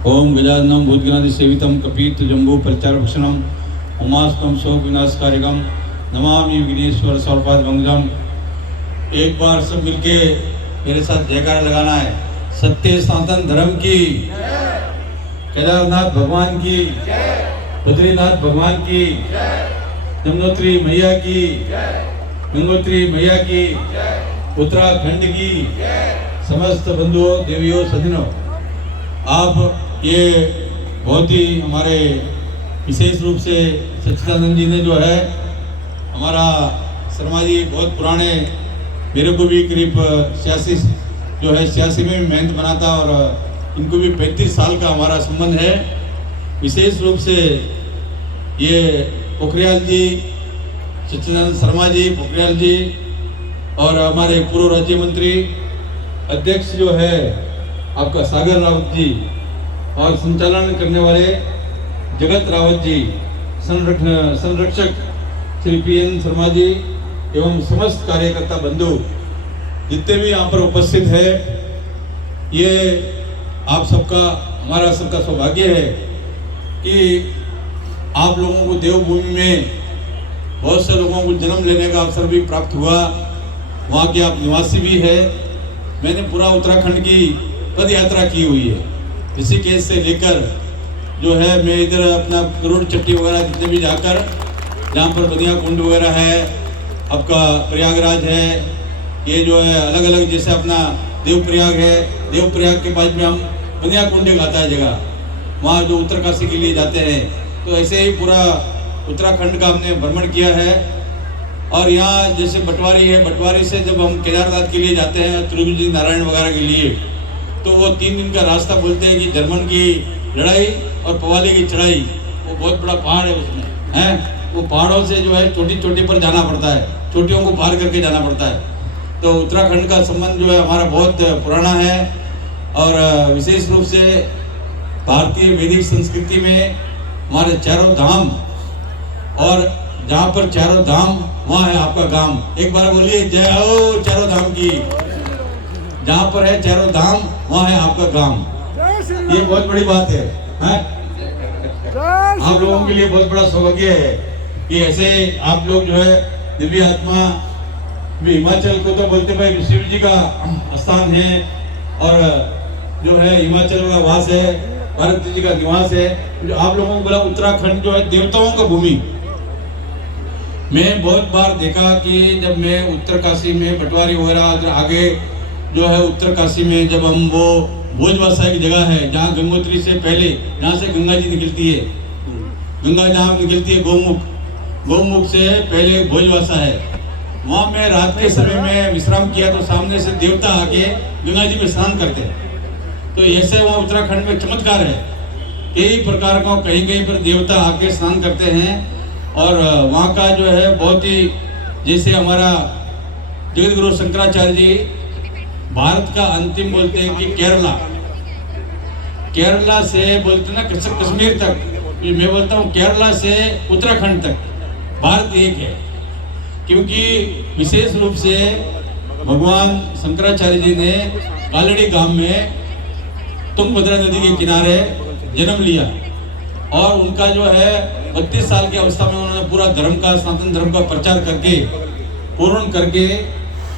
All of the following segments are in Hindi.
ओम गजाननं भूतगणादि सेवितं कपीत जम्बू परिचारभूषणम उमास्तम शोक विनाशकारिकम नमामि विघ्नेश्वर सर्वपाद भंजनम। एक बार सब मिलके मेरे साथ जयकारा लगाना है। सत्य सनातन धर्म की, केदारनाथ भगवान की, बद्रीनाथ भगवान की, यमुनोत्री मैया की, गंगोत्री मैया की, उत्तराखंड की, समस्त बंधुओं देवियों सज्जनों, आप ये बहुत ही हमारे विशेष रूप से सच्चिदानंद जी ने जो है हमारा शर्मा जी बहुत पुराने, मेरे को भी करीब 86 में मेहनत बना था और इनको भी 35 साल का हमारा संबंध है। विशेष रूप से ये पोखरियाल जी, सच्चिदानंद शर्मा जी, पोखरियाल जी और हमारे पूर्व राज्य मंत्री अध्यक्ष जो है आपका सागर रावत जी और संचालन करने वाले जगत रावत जी, संरक्षक श्री पीएन शर्मा जी एवं समस्त कार्यकर्ता बंधु जितने भी यहाँ पर उपस्थित है, ये आप सबका, हमारा सबका सौभाग्य है कि आप लोगों को देवभूमि में बहुत से लोगों को जन्म लेने का अवसर भी प्राप्त हुआ। वहाँ के आप निवासी भी है। मैंने पूरा उत्तराखंड की पद यात्रा की हुई है, ऋषिकेश से लेकर जो है मैं इधर अपना करोड़ चट्टी वगैरह जितने भी जाकर, जहाँ पर बनिया कुंड वगैरह है, आपका प्रयागराज है, ये जो है अलग अलग, जैसे अपना देवप्रयाग है, देवप्रयाग के पास में हम बनिया कुंड गाता है जगह, वहाँ जो उत्तरकाशी के लिए जाते हैं। तो ऐसे ही पूरा उत्तराखंड का हमने भ्रमण किया है। और यहाँ जैसे बटवारी है, बटवारी से जब हम केदारनाथ के लिए जाते हैं, त्रिभुजी नारायण वगैरह के लिए, तो वो 3 दिन का रास्ता बोलते हैं कि जर्मन की लड़ाई और पवाली की चढ़ाई, वो बहुत बड़ा पहाड़ है उसमें है, वो पहाड़ों से जो है चोटी चोटी पर जाना पड़ता है, चोटियों को पार करके जाना पड़ता है। तो उत्तराखंड का संबंध जो है हमारा बहुत पुराना है और विशेष रूप से भारतीय वैदिक संस्कृति में हमारे चारों धाम, और जहाँ पर चारों धाम वहाँ है आपका गांव। एक बार बोलिए जय हो चारों धाम की। जहाँ पर है चारों धाम वहाँ है आपका गांव। ये बहुत बड़ी बात है, आप लोगों के लिए बहुत बड़ा सौभाग्य है कि ऐसे आप लोग जो है दिव्य आत्मा, हिमाचल को तो बोलते भाई शिव जी का स्थान है और जो है हिमाचल का वास है, पार्वती जी का निवास है। जो आप लोगों को बोला उत्तराखंड जो है देवताओं का भूमि। मैं बहुत बार देखा कि जब मैं उत्तरकाशी में बटवारी वगैरह आगे जो है उत्तरकाशी में, जब हम वो भोजवासा की जगह है जहाँ गंगोत्री से पहले, जहाँ से गंगा जी निकलती है, गंगा जहाँ निकलती है गौमुख से पहले भोजवासा है, वहाँ मैं रात के समय में विश्राम किया तो सामने से देवता आके गंगा जी में स्नान करते हैं। तो ऐसे वहाँ उत्तराखंड में चमत्कार है, कई प्रकार का कहीं कहीं पर देवता आके स्नान करते हैं। और वहाँ का जो है बहुत ही, जैसे हमारा जगत गुरु शंकराचार्य जी भारत का अंतिम बोलते हैं कि केरला से बोलते ना कश्मीर तक, मैं बोलता हूँ केरला से उत्तराखंड तक भारत एक है। क्योंकि विशेष रूप से भगवान शंकराचार्य जी ने कालड़ी गांव में तुंगभद्रा नदी के किनारे जन्म लिया और उनका जो है 32 साल की अवस्था में उन्होंने पूरा धर्म का, सनातन धर्म का प्रचार करके पूर्ण करके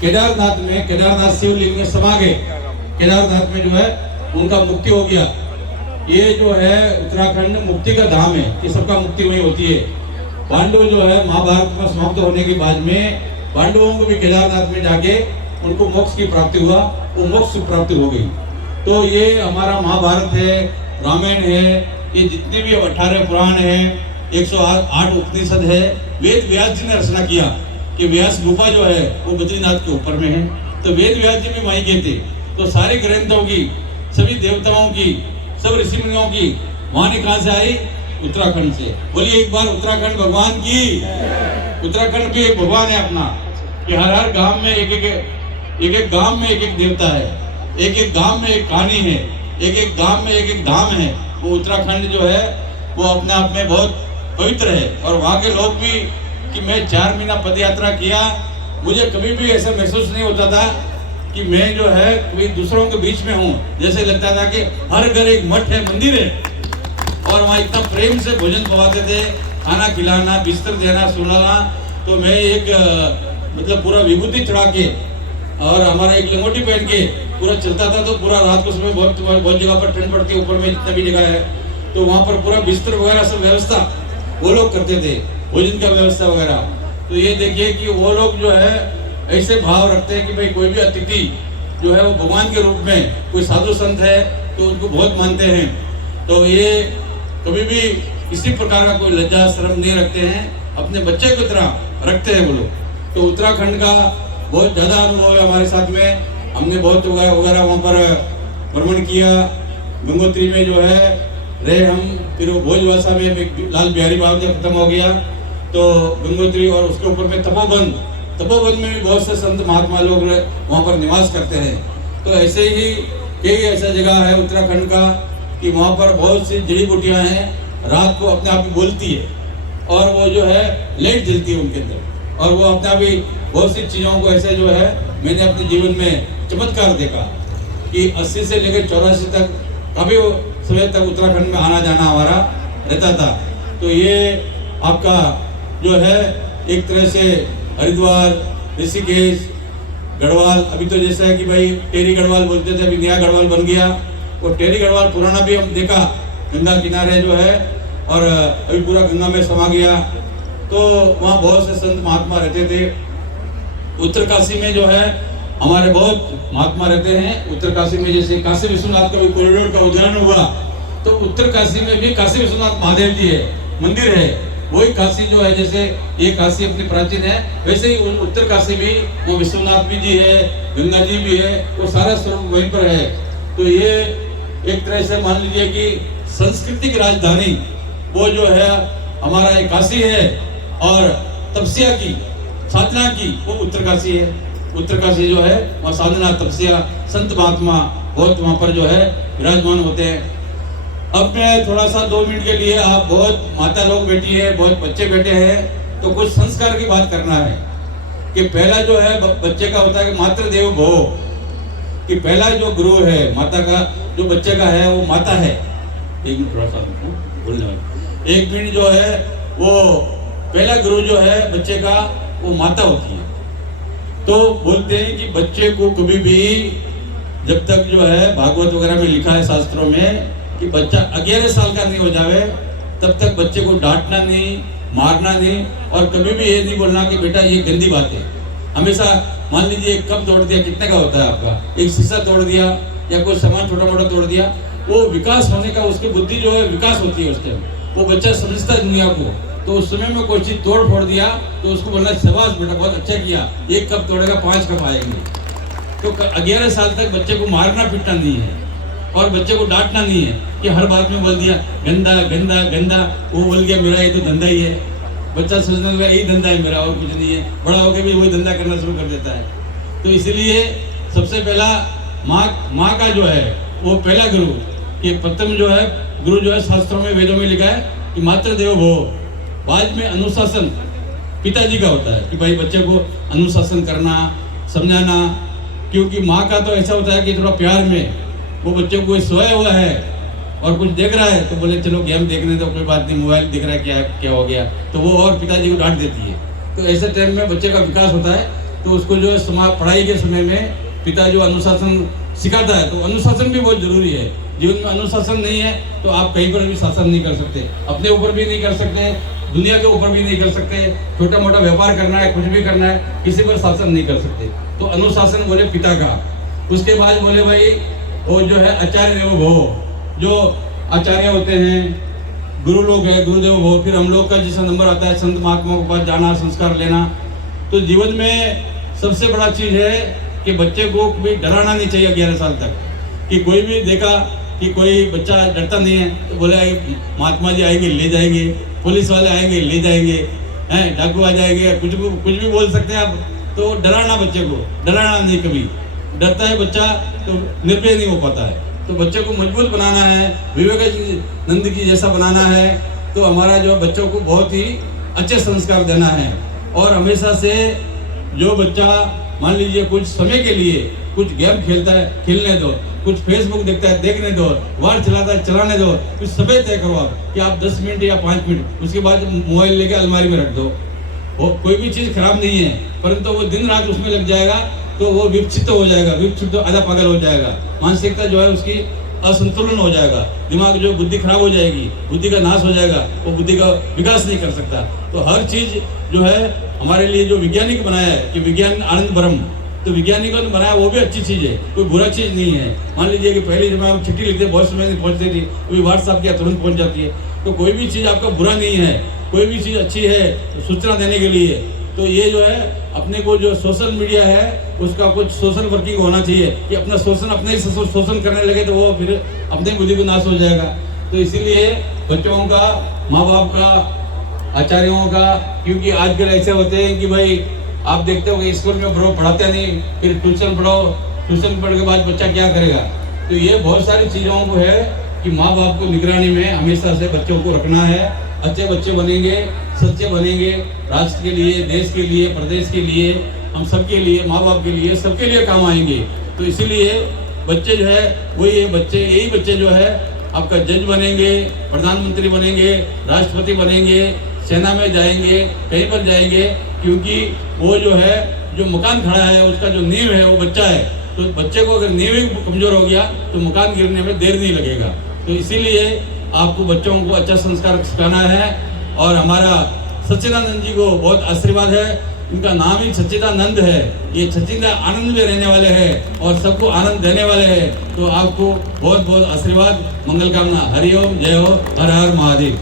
केदारनाथ में, केदारनाथ शिवलिंग में समा गए। केदारनाथ में जो है उनका मुक्ति हो गया। ये जो है उत्तराखंड मुक्ति का धाम है कि सबका मुक्ति वही होती है। पांडव जो है महाभारत में समाप्त होने के बाद में पांडवों को भी केदारनाथ में जाके उनको मोक्ष की प्राप्ति हुआ, वो मोक्ष की प्राप्ति हो गई। तो ये हमारा महाभारत है, रामायण है, ये जितने भी 18 पुराण है, 108 उपनिषद है, वेद व्यास जी ने रचना किया कि व्यास गुफा जो है वो बद्रीनाथ के ऊपर में है। तो वेद व्यास जी भी वहीं गए थे। तो सारे ग्रंथों की, सभी देवताओं की, सब ऋषि मुनियों की वाणी कहाँ से आई? उत्तराखंड से। बोलिए एक बार उत्तराखंड भगवान की। उत्तराखंड भी एक भगवान है अपना, कि हर गांव में एक गांव में एक देवता है, एक गांव में एक कहानी है, एक गांव में एक धाम है। वो उत्तराखंड जो है वो अपने आप में बहुत पवित्र है। और वहाँ के लोग भी, कि मैं 4 महीना पद यात्रा किया, मुझे कभी भी ऐसा महसूस नहीं होता था कि मैं जो है कोई दूसरों के बीच में हूँ। जैसे लगता था कि हर घर एक मठ है, मंदिर है, और वहाँ इतना प्रेम से भोजन पवाते थे, खाना खिलाना, बिस्तर देना, सुलाना। तो मैं एक मतलब पूरा विभूति चढ़ा के और हमारा एक लंगोटी पहन के पूरा चलता था। तो पूरा रात को समय बहुत जगह पर ठंड पड़ती है, ऊपर में जितना भी जगह है, तो वहाँ पर पूरा बिस्तर वगैरह सब व्यवस्था वो लोग करते थे, भोजन का व्यवस्था वगैरह। तो ये देखिए कि वो लोग जो है ऐसे भाव रखते हैं कि भाई कोई भी अतिथि जो है वो भगवान के रूप में, कोई साधु संत है तो उनको बहुत मानते हैं। तो ये कभी भी किसी प्रकार का कोई लज्जा शर्म नहीं रखते हैं, अपने बच्चे की तरह रखते हैं वो लोग। तो उत्तराखंड का बहुत ज़्यादा अनुभव है हमारे साथ में। हमने बहुत वगैरह वहाँ पर भ्रमण किया। गंगोत्री में जो है रहे हम, फिर वो भोजवासा में लाल बिहारी बाबा जब खत्म हो गया तो गंगोत्री, और उसके ऊपर में तपोवन में भी बहुत से संत महात्मा लोग वहाँ पर निवास करते हैं। तो ऐसे ही कई ऐसा जगह है उत्तराखंड का कि वहाँ पर बहुत सी जड़ी बूटियाँ हैं, रात को अपने आप ही बोलती है और वो जो है लाइट जलती है उनके अंदर, और वो अपने आप ही बहुत सी चीज़ों को ऐसे जो है मैंने अपने जीवन में चमत्कार देखा कि 80 से लेकर 84 तक काफ़ी समय तक उत्तराखंड में आना जाना हमारा रहता था। तो ये आपका जो है एक तरह से हरिद्वार, ऋषिकेश, गढ़वाल, अभी तो जैसा है कि भाई टेरी गढ़वाल बोलते थे, अभी नया गढ़वाल बन गया। और टेरी गढ़वाल पुराना भी हम देखा, गंगा किनारे जो है, और अभी पूरा गंगा में समा गया। तो वहाँ बहुत से संत महात्मा रहते थे। उत्तरकाशी में जो है हमारे बहुत महात्मा रहते हैं। उत्तरकाशी में जैसे काशी विश्वनाथ का भी कॉरिडोर का उद्घाटन हुआ, तो उत्तरकाशी में भी काशी विश्वनाथ महादेव जी है, मंदिर है। वही काशी जो है, जैसे ये काशी अपनी प्राचीन है, वैसे ही उत्तरकाशी भी वो विश्वनाथ भी जी है, गंगा जी भी है, वो सारा स्वरूप वहीं पर है। तो ये एक तरह से मान लीजिए कि सांस्कृतिक राजधानी वो जो है हमारा एक काशी है, और तपस्या की, साधना की वो उत्तरकाशी है। उत्तरकाशी जो है वहाँ साधना, तपस्या, संत महात्मा बहुत वहाँ पर जो है विराजमान होते हैं। अब मैं थोड़ा सा 2 मिनट के लिए, आप बहुत माता लोग बैठी है, बहुत बच्चे बैठे हैं, तो कुछ संस्कार की बात करना है कि पहला जो है बच्चे का होता है कि मातृ देवो भव, कि पहला जो गुरु है माता का, जो बच्चे का है वो माता है। एक मिनट थोड़ा सा बोलने वाला, एक मिनट जो है वो पहला गुरु जो है बच्चे का वो माता होती है। तो बोलते हैं कि बच्चे को कभी भी, जब तक जो है भागवत वगैरह में लिखा है शास्त्रों में कि बच्चा 11 साल का नहीं हो जावे तब तक बच्चे को डांटना नहीं, मारना नहीं, और कभी भी ये नहीं बोलना कि बेटा ये गंदी बात है। हमेशा मान लीजिए एक कप तोड़ दिया, कितने का होता है आपका, एक शीशा तोड़ दिया या कोई सामान छोटा मोटा तोड़ दिया, वो विकास होने का, उसकी बुद्धि जो है विकास होती है उस टाइम, वो बच्चा समझता है दुनिया को। तो उस समय में कोई चीज़ तोड़ फोड़ दिया तो उसको बोलना शाबाश बेटा बहुत अच्छा किया, 1 कप तोड़ेगा 5 कप आएंगे। तो 11 साल तक बच्चे को मारना पीटना नहीं है, और बच्चे को डांटना नहीं है कि हर बात में बोल दिया गंदा गंदा गंदा, वो बोल गया मेरा ये तो धंधा ही है। बच्चा सोचने लगा यही धंधा है मेरा और कुछ नहीं है, बड़ा होकर भी वही धंधा करना शुरू कर देता है। तो इसलिए सबसे पहला माँ का जो है वो पहला गुरु, ये प्रथम जो है गुरु जो है शास्त्रों में, वेदों में लिखा है कि मातृ देवो भव। बाद में अनुशासन पिताजी का होता है कि भाई बच्चे को अनुशासन करना, समझाना, क्योंकि माँ का तो ऐसा होता है कि थोड़ा प्यार में वो बच्चे को सोया हुआ है और कुछ देख रहा है तो बोले चलो गेम देखने दो, कोई बात नहीं, मोबाइल दिख रहा है, क्या हो गया, तो वो और पिताजी को डांट देती है। तो ऐसे टाइम में बच्चे का विकास होता है। तो उसको जो है पढ़ाई के समय में पिता जो अनुशासन सिखाता है, तो अनुशासन भी बहुत जरूरी है। जीवन में अनुशासन नहीं है तो आप कहीं पर भी शासन नहीं कर सकते, अपने ऊपर भी नहीं कर सकते, दुनिया के ऊपर भी नहीं कर सकते। छोटा मोटा व्यापार करना है, कुछ भी करना है, किसी पर शासन नहीं कर सकते। तो अनुशासन बोले पिता का। उसके बाद बोले भाई वो जो है आचार्य देवो भव, जो आचार्य होते हैं, गुरु लोग हैं, गुरुदेव भव। फिर हम लोग का जैसा नंबर आता है संत महात्माओं के पास जाना, संस्कार लेना। तो जीवन में सबसे बड़ा चीज़ है कि बच्चे को भी डराना नहीं चाहिए 11 साल तक। कि कोई भी देखा कि कोई बच्चा डरता नहीं है तो बोले महात्मा जी आएंगे ले जाएंगे, पुलिस वाले आएंगे ले जाएंगे, हैं डाकू आ जाएंगे, कुछ भी बोल सकते हैं आप। तो डराना बच्चे को, डराना नहीं। कभी डरता है बच्चा तो निर्भय नहीं हो पाता है। तो बच्चे को मजबूत बनाना है, विवेकानंद की जैसा बनाना है। तो हमारा जो बच्चों को बहुत ही अच्छे संस्कार देना है। और हमेशा से जो बच्चा मान लीजिए कुछ समय के लिए कुछ गेम खेलता है खेलने दो, कुछ फेसबुक देखता है देखने दो, व्हाट्सएप चलाता है चलाने दो, कुछ समय तय करो आप कि आप 10 मिनट या 5 मिनट, उसके बाद मोबाइल लेके अलमारी में रख दो। वो कोई भी चीज़ खराब नहीं है, परंतु वो दिन रात उसमें लग जाएगा तो वो विक्षिप्त हो जाएगा, विक्षिप्त आधा पागल हो जाएगा, मानसिकता जो है उसकी असंतुलन हो जाएगा, दिमाग जो बुद्धि खराब हो जाएगी, बुद्धि का नाश हो जाएगा, वो बुद्धि का विकास नहीं कर सकता। तो हर चीज़ जो है हमारे लिए जो वैज्ञानिक बनाया है कि विज्ञान आनंद ब्रह्म, तो वैज्ञानिकों ने बनाया वो भी अच्छी चीज़ है, कोई बुरा चीज़ नहीं है। मान लीजिए कि पहले जब हम चिट्ठी लिखते बहुत समय नहीं पहुँचती थी, अभी व्हाट्सएप किया तुरंत पहुँच जाती है। तो कोई भी चीज़ आपका बुरा नहीं है, कोई भी चीज़ अच्छी है सूचना देने के लिए। तो ये जो है अपने को जो सोशल मीडिया है उसका कुछ सोशल वर्किंग होना चाहिए कि अपना शोषण अपने ही शोषण करने लगे तो वो फिर अपने बुद्धि को नाश हो जाएगा। तो इसीलिए बच्चों का, माँ बाप का, आचार्यों का, क्योंकि आजकल ऐसे होते हैं कि भाई आप देखते हो कि स्कूल में पढ़ाते नहीं, फिर ट्यूशन पढ़ो, ट्यूशन पढ़ के बाद बच्चा क्या करेगा। तो ये बहुत सारी चीज़ों को है कि माँ बाप को निगरानी में हमेशा से बच्चों को रखना है। अच्छे बच्चे बनेंगे, सच्चे बनेंगे, राष्ट्र के लिए, देश के लिए, प्रदेश के लिए, हम सबके लिए, माँ बाप के लिए, सबके लिए काम आएंगे। तो इसीलिए बच्चे जो है वही है, बच्चे यही बच्चे जो है आपका जज बनेंगे, प्रधानमंत्री बनेंगे, राष्ट्रपति बनेंगे, सेना में जाएंगे, कहीं पर जाएंगे, क्योंकि वो जो है जो मकान खड़ा है उसका जो नींव है वो बच्चा है। तो बच्चे को अगर नींव ही कमजोर हो गया तो मकान गिरने में देर नहीं लगेगा। तो इसीलिए आपको बच्चों को अच्छा संस्कार सिखाना है। और हमारा सच्चिदानंद जी को बहुत आशीर्वाद है, इनका नाम ही सच्चिदानंद है, ये सच्चिदा आनंद में रहने वाले हैं और सबको आनंद देने वाले हैं। तो आपको बहुत बहुत आशीर्वाद, मंगल कामना। हरिओम, जय हो, हर हर महादेव।